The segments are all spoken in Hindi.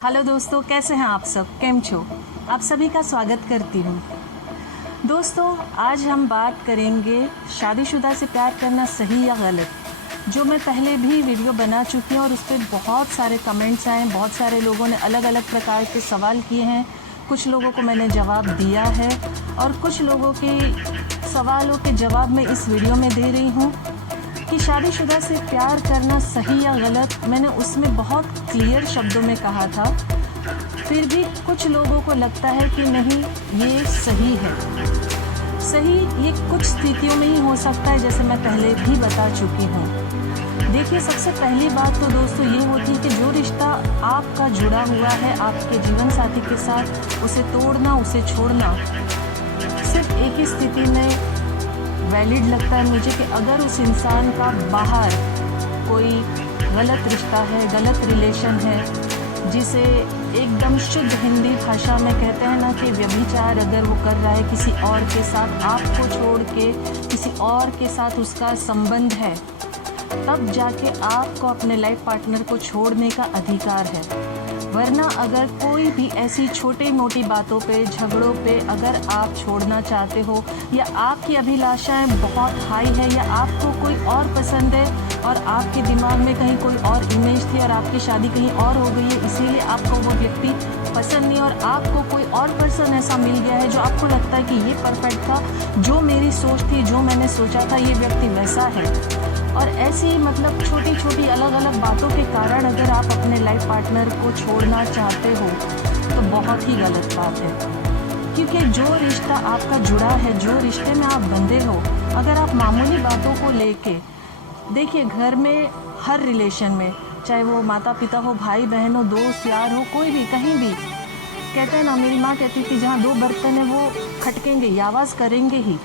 हेलो दोस्तों, कैसे हैं आप सब? केम छो? आप सभी का स्वागत करती हूँ। दोस्तों, आज हम बात करेंगे शादीशुदा से प्यार करना सही या गलत। जो मैं पहले भी वीडियो बना चुकी हूँ और उस पर बहुत सारे कमेंट्स आए, बहुत सारे लोगों ने अलग अलग प्रकार के सवाल किए हैं। कुछ लोगों को मैंने जवाब दिया है और कुछ लोगों के सवालों के जवाब मैं इस वीडियो में दे रही हूँ कि शादीशुदा से प्यार करना सही या गलत। मैंने उसमें बहुत क्लियर शब्दों में कहा था, फिर भी कुछ लोगों को लगता है कि नहीं, ये सही है। सही ये कुछ स्थितियों में ही हो सकता है, जैसे मैं पहले भी बता चुकी हूँ। देखिए, सबसे पहली बात तो दोस्तों ये होती है कि जो रिश्ता आपका जुड़ा हुआ है आपके जीवन साथी के साथ, उसे तोड़ना, उसे छोड़ना सिर्फ एक ही स्थिति में वैलिड लगता है मुझे, कि अगर उस इंसान का बाहर कोई गलत रिश्ता है, गलत रिलेशन है, जिसे एकदम शुद्ध हिंदी भाषा में कहते हैं ना कि व्यभिचार अगर वो कर रहा है किसी और के साथ, आपको छोड़ के किसी और के साथ उसका संबंध है, तब जाके आपको अपने लाइफ पार्टनर को छोड़ने का अधिकार है। वरना अगर कोई भी ऐसी छोटी मोटी बातों पे, झगड़ों पे अगर आप छोड़ना चाहते हो, या आपकी अभिलाषाएं बहुत हाई है, या आपको कोई और पसंद है और आपके दिमाग में कहीं कोई और इमेज थी और आपकी शादी कहीं और हो गई है, इसीलिए आपको वो व्यक्ति पसंद नहीं, और आपको कोई और पर्सन ऐसा मिल गया है जो आपको लगता है कि ये परफेक्ट था, जो मेरी सोच थी, जो मैंने सोचा था, ये व्यक्ति वैसा है। और ऐसी मतलब छोटी छोटी अलग अलग बातों के कारण अगर आप अपने लाइफ पार्टनर को छोड़ना चाहते हो तो बहुत ही गलत बात है। क्योंकि जो रिश्ता आपका जुड़ा है, जो रिश्ते में आप बंधे हो, अगर आप मामूली बातों को लेके, देखिए घर में हर रिलेशन में, चाहे वो माता पिता हो, भाई बहन हो, दोस्त यार हो, कोई भी कहीं भी, कहते हैं ना, मेरी माँ कहती थी जहाँ दो बर्तन है वो खटकेंगे, आवाज़ करेंगे ही।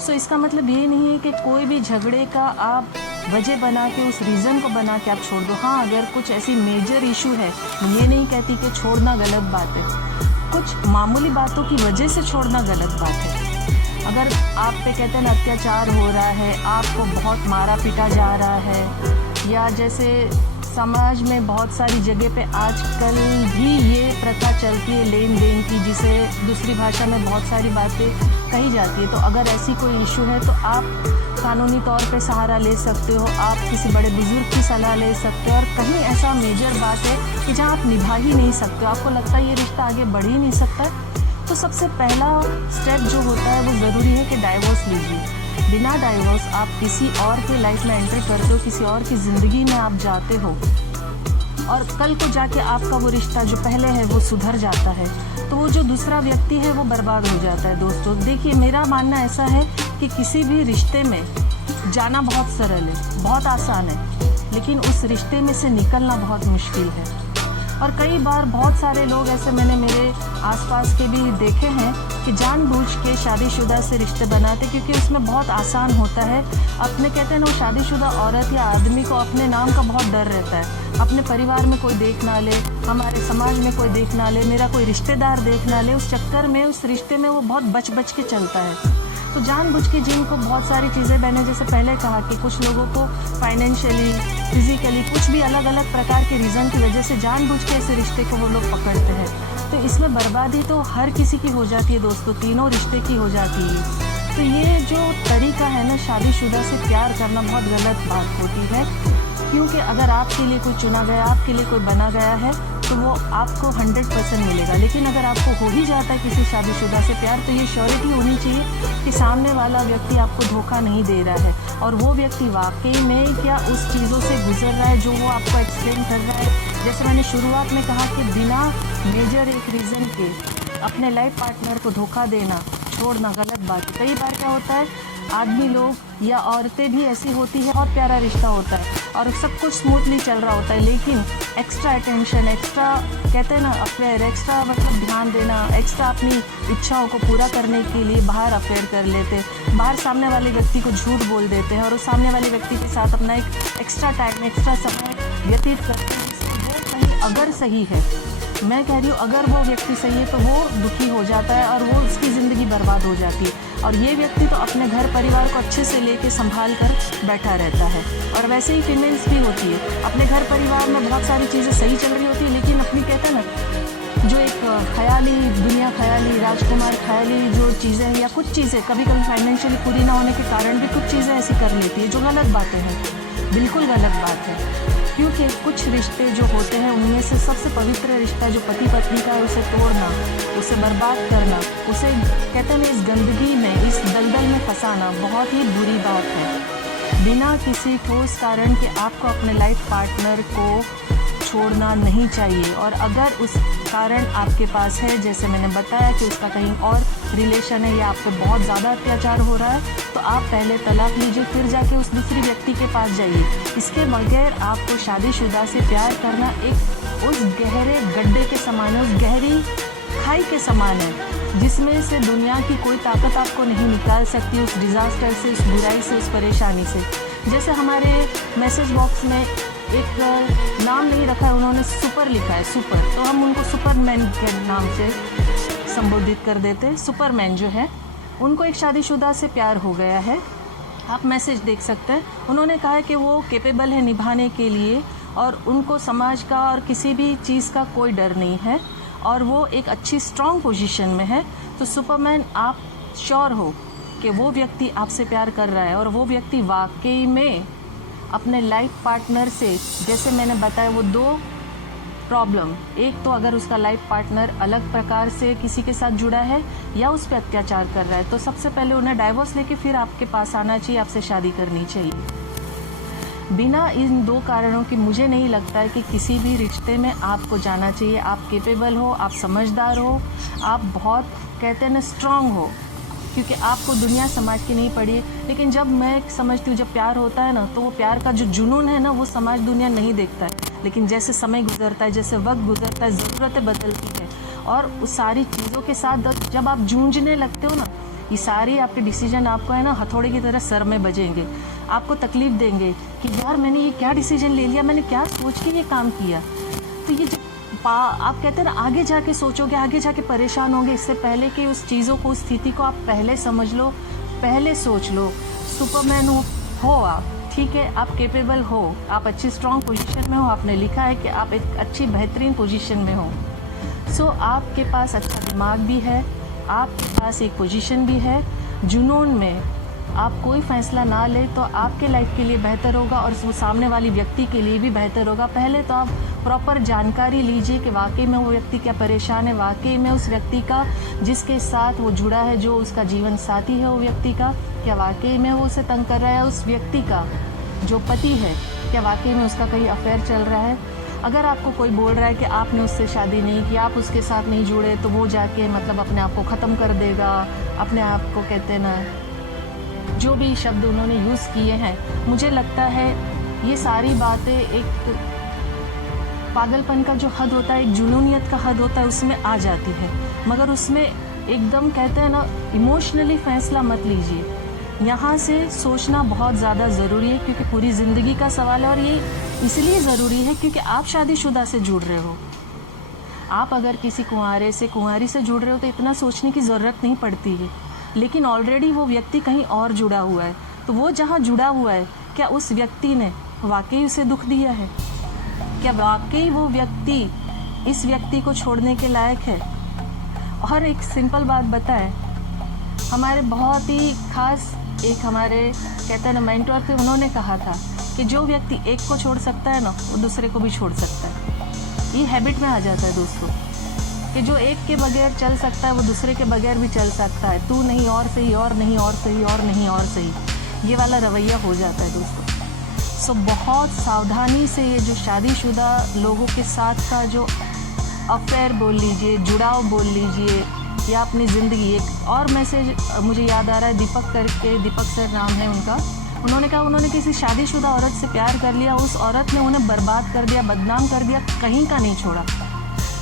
सो इसका मतलब ये नहीं है कि कोई भी झगड़े का आप वजह बना के, उस रीज़न को बना के आप छोड़ दो। हाँ, अगर कुछ ऐसी मेजर इशू है, ये नहीं कहती कि छोड़ना गलत बात है। कुछ मामूली बातों की वजह से छोड़ना गलत बात है। अगर आप पे कहते हैं ना अत्याचार हो रहा है, आपको बहुत मारा पीटा जा रहा है, या जैसे समाज में बहुत सारी जगह पे आजकल भी ये प्रथा चलती है लेन देन की, जिसे दूसरी भाषा में बहुत सारी बातें कही जाती है। तो अगर ऐसी कोई इशू है तो आप कानूनी तौर पे सहारा ले सकते हो, आप किसी बड़े बुजुर्ग की सलाह ले सकते हो। और कहीं ऐसा मेजर बात है कि जहाँ आप निभा ही नहीं सकते हो, आपको लगता है ये रिश्ता आगे बढ़ ही नहीं सकता, तो सबसे पहला स्टेप जो होता है वो ज़रूरी है कि डाइवोर्स लीजिए। बिना डाइवोर्स आप किसी और के लाइफ में एंटर करते हो, किसी और की ज़िंदगी में आप जाते हो, और कल को जाके आपका वो रिश्ता जो पहले है वो सुधर जाता है, तो वो जो दूसरा व्यक्ति है वो बर्बाद हो जाता है। दोस्तों देखिए, मेरा मानना ऐसा है कि किसी भी रिश्ते में जाना बहुत सरल है, बहुत आसान है, लेकिन उस रिश्ते में से निकलना बहुत मुश्किल है। और कई बार बहुत सारे लोग ऐसे मैंने मेरे आसपास के भी देखे हैं कि जानबूझ के शादीशुदा से रिश्ते बनाते, क्योंकि उसमें बहुत आसान होता है। अपने कहते हैं ना, वो शादीशुदा औरत या आदमी को अपने नाम का बहुत डर रहता है, अपने परिवार में कोई देख ना ले, हमारे समाज में कोई देख ना ले, मेरा कोई रिश्तेदार देख ना ले, उस चक्कर में उस रिश्ते में वो बहुत बच बच के चलता है। तो जानबूझ के जिनको बहुत सारी चीज़ें, मैंने जैसे पहले कहा कि कुछ लोगों को फाइनेंशियली, फिजिकली, कुछ भी अलग अलग प्रकार के रीज़न की वजह से जानबूझ के ऐसे रिश्ते को वो लोग पकड़ते हैं, तो इसमें बर्बादी तो हर किसी की हो जाती है दोस्तों, तीनों रिश्ते की हो जाती है। तो ये जो तरीका है ना शादीशुदा से प्यार करना, बहुत गलत बात होती है। क्योंकि अगर आपके लिए कोई चुना गया, आपके लिए कोई बना गया है, तो वो आपको 100% मिलेगा। लेकिन अगर आपको हो ही जाता है किसी शादीशुदा से प्यार, तो ये श्योरिटी होनी चाहिए कि सामने वाला व्यक्ति आपको धोखा नहीं दे रहा है, और वो व्यक्ति वाकई में क्या उस चीज़ों से गुजर रहा है जो वो आपको एक्सप्लेन कर रहा है। जैसे मैंने शुरुआत में कहा कि बिना मेजर एक रीज़न के अपने लाइफ पार्टनर को धोखा देना, छोड़ना गलत बात है। कई बार क्या होता है, आदमी लोग या औरतें भी ऐसी होती है, बहुत प्यारा रिश्ता होता है और सब कुछ स्मूथली चल रहा होता है, लेकिन एक्स्ट्रा अटेंशन, एक्स्ट्रा कहते हैं ना अफेयर, एक्स्ट्रा मतलब ध्यान देना, एक्स्ट्रा अपनी इच्छाओं को पूरा करने के लिए बाहर अफेयर कर लेते, बाहर सामने वाले व्यक्ति को झूठ बोल देते हैं, और उस सामने वाले व्यक्ति के साथ अपना एक एक्स्ट्रा टाइम, एक्स्ट्रा समय व्यतीत करते हैं। वो कहीं अगर सही है, मैं कह रही हूँ, अगर वो व्यक्ति सही है तो वो दुखी हो जाता है और वो उसकी ज़िंदगी बर्बाद हो जाती है। और ये व्यक्ति तो अपने घर परिवार को अच्छे से लेके संभाल कर बैठा रहता है। और वैसे ही फीमेल्स भी होती है, अपने घर परिवार में बहुत सारी चीज़ें सही चल रही होती है, लेकिन अपनी कहते हैं ना जो एक ख्याली दुनिया, ख्याली राजकुमार, ख्याली जो चीज़ें हैं या कुछ चीज़ें कभी कभी फाइनेंशियली पूरी ना होने के कारण भी कुछ चीज़ें ऐसी कर लेती है जो गलत बातें हैं, बिल्कुल गलत बात है। क्योंकि कुछ रिश्ते जो होते हैं उनमें से सबसे पवित्र रिश्ता जो पति पत्नी का है उसे तोड़ना, उसे बर्बाद करना, उसे कहते हैं इस गंदगी में, इस दलदल में फंसाना बहुत ही बुरी बात है। बिना किसी ठोस कारण के आपको अपने लाइफ पार्टनर को छोड़ना नहीं चाहिए। और अगर उस कारण आपके पास है, जैसे मैंने बताया कि उसका कहीं और रिलेशन है या आप पे बहुत ज़्यादा अत्याचार हो रहा है, तो आप पहले तलाक लीजिए, फिर जाके उस दूसरी व्यक्ति के पास जाइए। इसके बगैर आपको शादीशुदा से प्यार करना एक उस गहरे गड्ढे के समान है, उस गहरी खाई के समान है जिसमें से दुनिया की कोई ताकत आपको नहीं निकाल सकती, उस डिज़ास्टर से, उस बुराई से, उस परेशानी से। जैसे हमारे मैसेज बॉक्स में एक नाम नहीं रखा है, उन्होंने सुपर लिखा है, सुपर, तो हम उनको सुपरमैन के नाम से संबोधित कर देते हैं। सुपरमैन जो है उनको एक शादीशुदा से प्यार हो गया है, आप मैसेज देख सकते हैं। उन्होंने कहा है कि वो कैपेबल है निभाने के लिए और उनको समाज का और किसी भी चीज़ का कोई डर नहीं है और वो एक अच्छी स्ट्रॉन्ग पोजीशन में है। तो सुपरमैन, आप श्योर हो कि वो व्यक्ति आपसे प्यार कर रहा है और वो व्यक्ति वाकई में अपने लाइफ पार्टनर से, जैसे मैंने बताया, वो दो प्रॉब्लम, एक तो अगर उसका लाइफ पार्टनर अलग प्रकार से किसी के साथ जुड़ा है या उस पर अत्याचार कर रहा है, तो सबसे पहले उन्हें डाइवोर्स लेके फिर आपके पास आना चाहिए, आपसे शादी करनी चाहिए। बिना इन दो कारणों की मुझे नहीं लगता है कि किसी भी रिश्ते में आपको जाना चाहिए। आप कैपेबल हो, आप समझदार हो, आप बहुत कहते हैं ना स्ट्रांग हो, क्योंकि आपको दुनिया समाज की नहीं पड़ी है। लेकिन जब मैं समझती हूँ जब प्यार होता है ना, तो वो प्यार का जो जुनून है ना, वो समाज दुनिया नहीं देखता है। लेकिन जैसे समय गुजरता है, जैसे वक्त गुजरता है, ज़रूरतें बदलती है और उस सारी चीज़ों के साथ जब आप जूझने लगते हो ना, ये सारी आपके डिसीजन आपको है ना हथौड़े की तरह सर में बजेंगे, आपको तकलीफ देंगे कि यार मैंने ये क्या डिसीजन ले लिया, मैंने क्या सोच के ये काम किया। तो ये जब आप कहते हैं ना आगे जाके सोचोगे, आगे जाके परेशान होंगे, इससे पहले कि उस चीज़ों को, उस स्थिति को आप पहले समझ लो, पहले सोच लो। सुपरमैन हो आप, ठीक है, आप कैपेबल हो, आप अच्छी स्ट्रॉन्ग पोजीशन में हो, आपने लिखा है कि आप एक अच्छी बेहतरीन पोजीशन में हो। सो आपके पास अच्छा दिमाग भी है, आपके पास एक पोजीशन भी है। जुनून में आप कोई फैसला ना ले तो आपके लाइफ के लिए बेहतर होगा और वो सामने वाली व्यक्ति के लिए भी बेहतर होगा। पहले तो आप प्रॉपर जानकारी लीजिए कि वाकई में वो व्यक्ति क्या परेशान है, वाकई में उस व्यक्ति का जिसके साथ वो जुड़ा है, जो उसका जीवन साथी है वो व्यक्ति का, क्या वाकई में वो उसे तंग कर रहा है। उस व्यक्ति का जो पति है, क्या वाकई में उसका कहीं अफेयर चल रहा है। अगर आपको कोई बोल रहा है कि आपने उससे शादी नहीं की, आप उसके साथ नहीं जुड़े, तो वो जाके मतलब अपने आप को ख़त्म कर देगा, अपने आप को कहते हैं ना, जो भी शब्द उन्होंने यूज़ किए हैं, मुझे लगता है ये सारी बातें एक पागलपन का जो हद होता है, एक जुनूनियत का हद होता है, उसमें आ जाती है। मगर उसमें एकदम कहते हैं ना इमोशनली फैसला मत लीजिए। यहाँ से सोचना बहुत ज़्यादा ज़रूरी है, क्योंकि पूरी ज़िंदगी का सवाल है और ये इसलिए ज़रूरी है क्योंकि आप शादीशुदा से जुड़ रहे हो। आप अगर किसी कुंवारे से, कुंवारी से जुड़ रहे हो तो इतना सोचने की ज़रूरत नहीं पड़ती है। लेकिन ऑलरेडी वो व्यक्ति कहीं और जुड़ा हुआ है, तो वो जहाँ जुड़ा हुआ है, क्या उस व्यक्ति ने वाकई उसे दुख दिया है? क्या वाकई वो व्यक्ति इस व्यक्ति को छोड़ने के लायक है? और एक सिंपल बात बताएं, हमारे बहुत ही खास एक हमारे कहते हैं ना मेंटोर थे, उन्होंने कहा था कि जो व्यक्ति एक को छोड़ सकता है ना, वो दूसरे को भी छोड़ सकता है। ये हैबिट में आ जाता है दोस्तों कि जो एक के बगैर चल सकता है वो दूसरे के बगैर भी चल सकता है। तू नहीं और सही, और नहीं और सही, और नहीं और सही, ये वाला रवैया हो जाता है दोस्तों। सो बहुत सावधानी से ये जो शादीशुदा लोगों के साथ का जो अफेयर बोल लीजिए, जुड़ाव बोल लीजिए, या अपनी ज़िंदगी। एक और मैसेज मुझे याद आ रहा है, दीपक करके, दीपक सर नाम है उनका, उन्होंने कहा उन्होंने किसी शादीशुदा औरत से प्यार कर लिया, उस औरत ने उन्हें बर्बाद कर दिया, बदनाम कर दिया, कहीं का नहीं छोड़ा।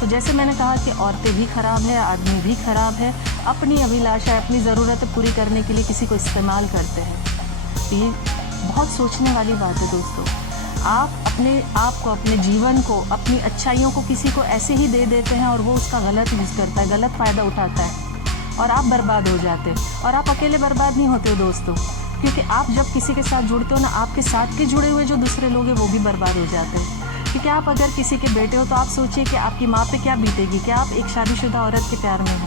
तो जैसे मैंने कहा कि औरतें भी ख़राब है, आदमी भी ख़राब है, अपनी अभिलाषा, अपनी ज़रूरतें पूरी करने के लिए किसी को इस्तेमाल करते हैं। तो ये बहुत सोचने वाली बात है दोस्तों। आप अपने आप को, अपने जीवन को, अपनी अच्छाइयों को किसी को ऐसे ही दे देते हैं और वो उसका गलत यूज़ करता है, गलत फ़ायदा उठाता है और आप बर्बाद हो जाते हैं। और आप अकेले बर्बाद नहीं होते हो दोस्तों, क्योंकि आप जब किसी के साथ जुड़ते हो ना, आपके साथ के जुड़े हुए जो दूसरे लोग हैं वो भी बर्बाद हो जाते हैं। क्योंकि आप अगर किसी के बेटे हो तो आप सोचिए कि आपकी माँ पे क्या बीतेगी, कि आप एक शादीशुदा औरत के प्यार में हो,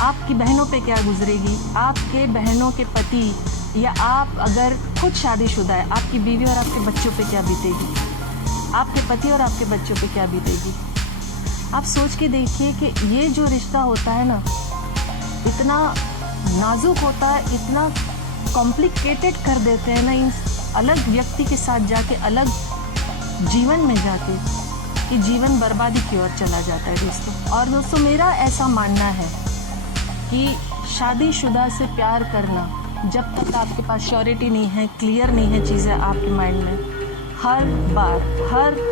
आपकी बहनों पे क्या गुजरेगी, आपके बहनों के पति या आप अगर खुद शादीशुदा है, आपकी बीवी और आपके बच्चों पे क्या बीतेगी, आपके पति और आपके बच्चों पे क्या बीतेगी। आप सोच के देखिए कि ये जो रिश्ता होता है ना, इतना नाजुक होता है, इतना कॉम्प्लिकेटेड कर देते हैं ना इन अलग व्यक्ति के साथ जाके, अलग जीवन में जाके, कि जीवन बर्बादी की ओर चला जाता है दोस्तों। और दोस्तों मेरा ऐसा मानना है कि शादीशुदा से प्यार करना, जब तक आपके पास श्योरिटी नहीं है, क्लियर नहीं है चीज़ें आपके माइंड में, हर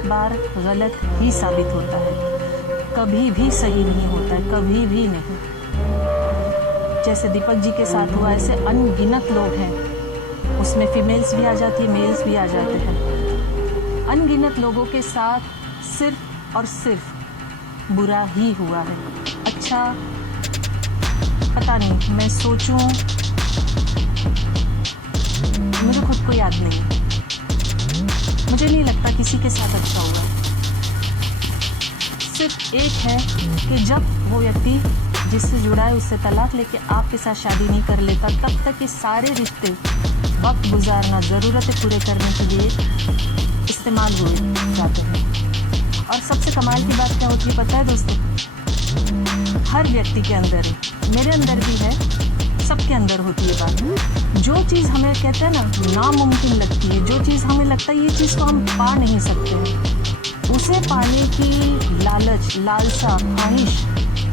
बार गलत ही साबित होता है, कभी भी सही नहीं होता है, कभी भी नहीं। जैसे दीपक जी के साथ हुआ, ऐसे अनगिनत लोग हैं, उसमें फीमेल्स भी आ जाती है, मेल्स भी आ जाते हैं। अनगिनत लोगों के साथ सिर्फ और सिर्फ बुरा ही हुआ है। अच्छा पता नहीं, मैं सोचूं, मुझे खुद को याद नहीं है, मुझे नहीं लगता किसी के साथ अच्छा हुआ है। सिर्फ एक है कि जब वो व्यक्ति जिससे जुड़ा है उससे तलाक लेके आपके साथ शादी नहीं कर लेता, तब तक ये सारे रिश्ते वक्त गुजारना, ज़रूरतें पूरे करने के लिए इस्तेमाल हुए जाते हैं। और सबसे कमाल की बात क्या होती है पता है दोस्तों, हर व्यक्ति के अंदर है, मेरे अंदर भी है, सबके अंदर होती है बात। जो चीज़ हमें कहते हैं ना नामुमकिन लगती है, जो चीज़ हमें लगता है ये चीज़ को हम पा नहीं सकते हैं, उसे पाने की लालच, लालसा, ख्वाहिश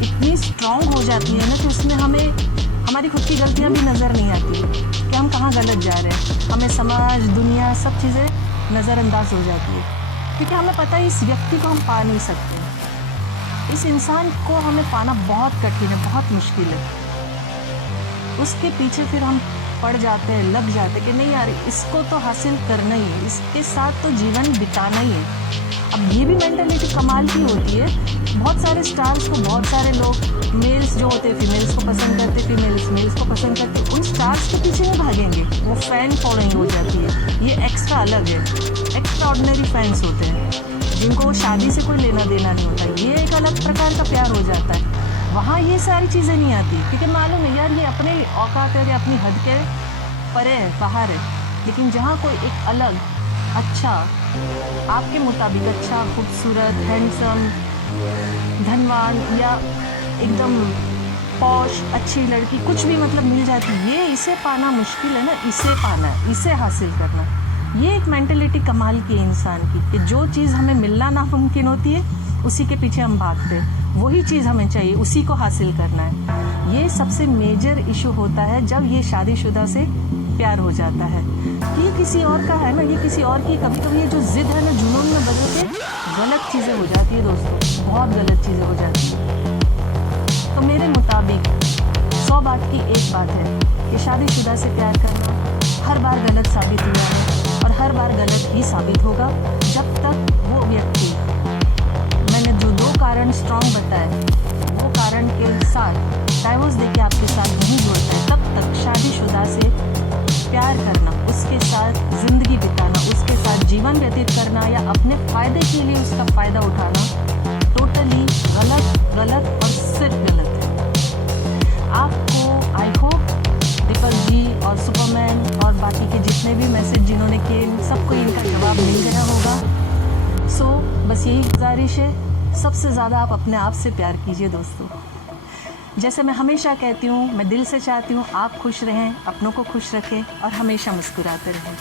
इतनी स्ट्रॉन्ग हो जाती है ना कि उसमें हमें हमारी खुद की गलतियाँ भी नज़र नहीं आती कि हम कहाँ गलत जा रहे हैं। हमें समाज, दुनिया, सब चीज़ें नज़रअंदाज हो जाती है, क्योंकि हमें पता है इस व्यक्ति को हम पा नहीं सकते, इस इंसान को हमें पाना बहुत कठिन है, बहुत मुश्किल है। उसके पीछे फिर हम पड़ जाते हैं, लग जाते हैं कि नहीं यार इसको तो हासिल करना ही है, इसके साथ तो जीवन बिताना ही है। अब ये भी मेंटालिटी कमाल की होती है, बहुत सारे स्टार्स को बहुत सारे लोग, मेल्स जो होते हैं फीमेल्स को पसंद करते, फीमेल्स मेल्स को पसंद करते, उन स्टार्स के पीछे नहीं भागेंगे, वो फ़ैन फॉलोइंग हो जाती है। ये एक्स्ट्रा अलग है, एक्स्ट्रा ऑर्डिनरी फैंस होते हैं जिनको शादी से कोई लेना देना नहीं होता, ये एक अलग प्रकार का प्यार हो जाता है। वहाँ ये सारी चीज़ें नहीं आती, क्योंकि मालूम है यार ये अपने औकात है, अपनी हद के परे है, बाहर है। लेकिन जहाँ कोई एक अलग अच्छा, आपके मुताबिक अच्छा, खूबसूरत, हैंडसम, धनवान या एकदम पॉश अच्छी लड़की कुछ भी मतलब मिल जाती है, ये इसे पाना मुश्किल है ना, इसे पाना है, इसे हासिल करना। ये एक मेंटलिटी कमाल की है इंसान की, कि जो चीज़ हमें मिलना नामुमकिन होती है उसी के पीछे हम भागते हैं, वही चीज़ हमें चाहिए, उसी को हासिल करना है। ये सबसे मेजर इशू होता है जब ये शादीशुदा से प्यार हो जाता है। ये किसी और का है ना, ये किसी और की, कभी कभी ये जो जिद है ना जुनून में बदल के गलत चीज़ें हो जाती है दोस्तों, बहुत गलत चीज़ें हो जाती हैं। तो मेरे मुताबिक 100 बात की एक बात है कि शादीशुदा से प्यार करना हर बार गलत साबित हुआ है और हर बार गलत ही साबित होगा, जब तक वो व्यक्ति, मैंने जो 2 कारण स्ट्रॉन्ग बताए, वो कारण के साथ डाइवोर्स देके आपके साथ नहीं जुड़ता है, तब तक शादीशुदा से प्यार करना, उसके साथ ज़िंदगी बिताना, उसके साथ जीवन व्यतीत करना या अपने फ़ायदे के लिए उसका फ़ायदा उठाना टोटली गलत और सिर्फ गलत है। आपको आई होप दीपक जी और सुपरमैन और बाकी के जितने भी मैसेज जिन्होंने किए, सबको इनका जवाब मिल गया होगा। सो बस यही गुजारिश है, सबसे ज़्यादा आप अपने आप से प्यार कीजिए दोस्तों। जैसे मैं हमेशा कहती हूँ, मैं दिल से चाहती हूँ आप खुश रहें, अपनों को खुश रखें और हमेशा मुस्कुराते रहें।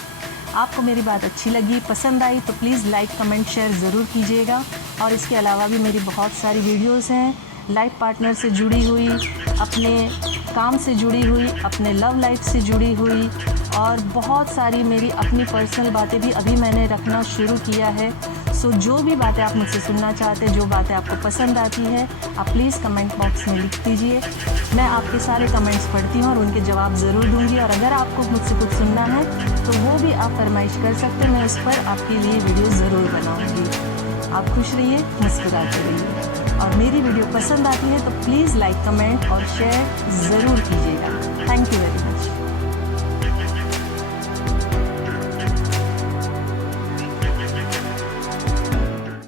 आपको मेरी बात अच्छी लगी, पसंद आई तो प्लीज़ लाइक, कमेंट, शेयर ज़रूर कीजिएगा। और इसके अलावा भी मेरी बहुत सारी वीडियोस हैं, लाइफ पार्टनर से जुड़ी हुई, अपने काम से जुड़ी हुई, अपने लव लाइफ से जुड़ी हुई, और बहुत सारी मेरी अपनी पर्सनल बातें भी अभी मैंने रखना शुरू किया है। सो जो भी बातें आप मुझसे सुनना चाहते हैं, जो बातें आपको पसंद आती है, आप प्लीज़ कमेंट बॉक्स में लिख दीजिए। मैं आपके सारे कमेंट्स पढ़ती हूँ और उनके जवाब ज़रूर दूँगी। और अगर आपको मुझसे कुछ सुनना है तो वो भी आप फरमाइश कर सकते हैं, मैं उस पर आपके लिए वीडियो ज़रूर बनाऊँगी। आप खुश रहिए, मुस्कुराते रहिए, और मेरी वीडियो पसंद आती है तो प्लीज़ लाइक, कमेंट और शेयर ज़रूर कीजिएगा। Thank you very much.